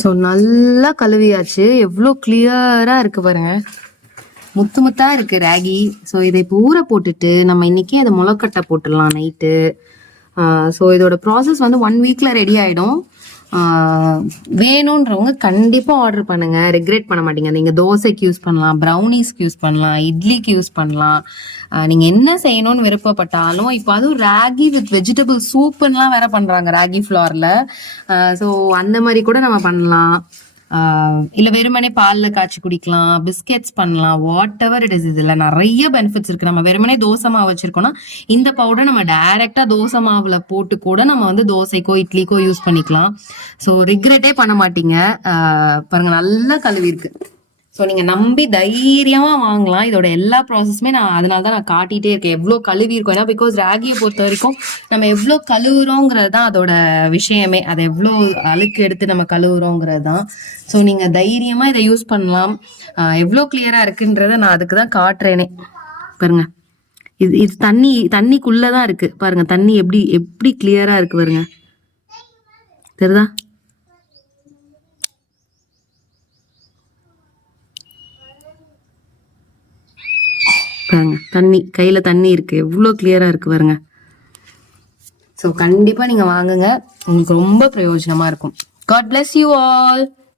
So நல்லா கழுவியாச்சு. எவ்வளோ கிளியரா இருக்கு பாருங்க, முத்து முத்தா இருக்கு ராகி. ஸோ இதை இப்போ ஊற போட்டுட்டு நம்ம இன்னைக்கு அதை முளைக்கட்டை போட்டுடலாம் நைட்டு. ஸோ இதோட ப்ராசஸ் வந்து 1 வீக்ல ரெடி ஆயிடும். வேணுன்றவங்க கண்டிப்பா ஆர்டர் பண்ணுங்க, ரெக்ரெட் பண்ண மாட்டீங்க. நீங்க தோசைக்கு யூஸ் பண்ணலாம், ப்ரௌனிஸ்க்கு யூஸ் பண்ணலாம், இட்லிக்கு யூஸ் பண்ணலாம். நீங்க என்ன செய்யணும்னு விருப்பப்பட்டாலும். இப்போ அதுவும் ராகி வித் வெஜிடபிள் சூப்புன்னெலாம் வேற பண்றாங்க ராகி ஃப்ளார்ல. ஸோ அந்த மாதிரி கூட நம்ம பண்ணலாம். இல்ல வெறுமனே பால்ல காய்ச்சி குடிக்கலாம், பிஸ்கெட்ஸ் பண்ணலாம், வாட் எவர் இட் இஸ். இதுல நிறைய பெனிஃபிட்ஸ் இருக்கு. நம்ம வெறுமனே தோசை மாவு வச்சிருக்கோம்னா இந்த பவுடர் நம்ம டைரக்டா தோசை மாவுல போட்டு கூட நம்ம வந்து தோசைக்கோ இட்லிக்கோ யூஸ் பண்ணிக்கலாம். ஸோ ரிக்ரெட்டே பண்ண மாட்டீங்க. பாருங்க நல்லா கழுவி இருக்கு. ஸோ நீங்க நம்பி தைரியமா வாங்கலாம். இதோட எல்லா ப்ராசஸுமே நான் அதனால தான் நான் காட்டிகிட்டே இருக்கேன் எவ்வளோ கழுவி இருக்கும். ஏன்னா பிகாஸ் ராகியை பொறுத்த வரைக்கும் நம்ம எவ்வளோ கழுவுறோங்கிறது தான் அதோட விஷயமே. அதை எவ்வளோ அழுக்கு எடுத்து நம்ம கழுவுறோங்கிறது தான். ஸோ நீங்க தைரியமா இதை யூஸ் பண்ணலாம். எவ்வளோ கிளியரா இருக்குன்றத நான் அதுக்கு தான் காட்டுறேனே. பாருங்க, இது தண்ணிக்குள்ளதான் இருக்கு. பாருங்க தண்ணி எப்படி கிளியரா இருக்கு பாருங்க, தெரியுதா? பாருங்க தண்ணி, கையில தண்ணி இருக்கு, எவ்வளோ கிளியரா இருக்கு பாருங்க. ஸோ கண்டிப்பா நீங்க வாங்குங்க, உங்களுக்கு ரொம்ப பிரயோஜனமா இருக்கும். God bless you all.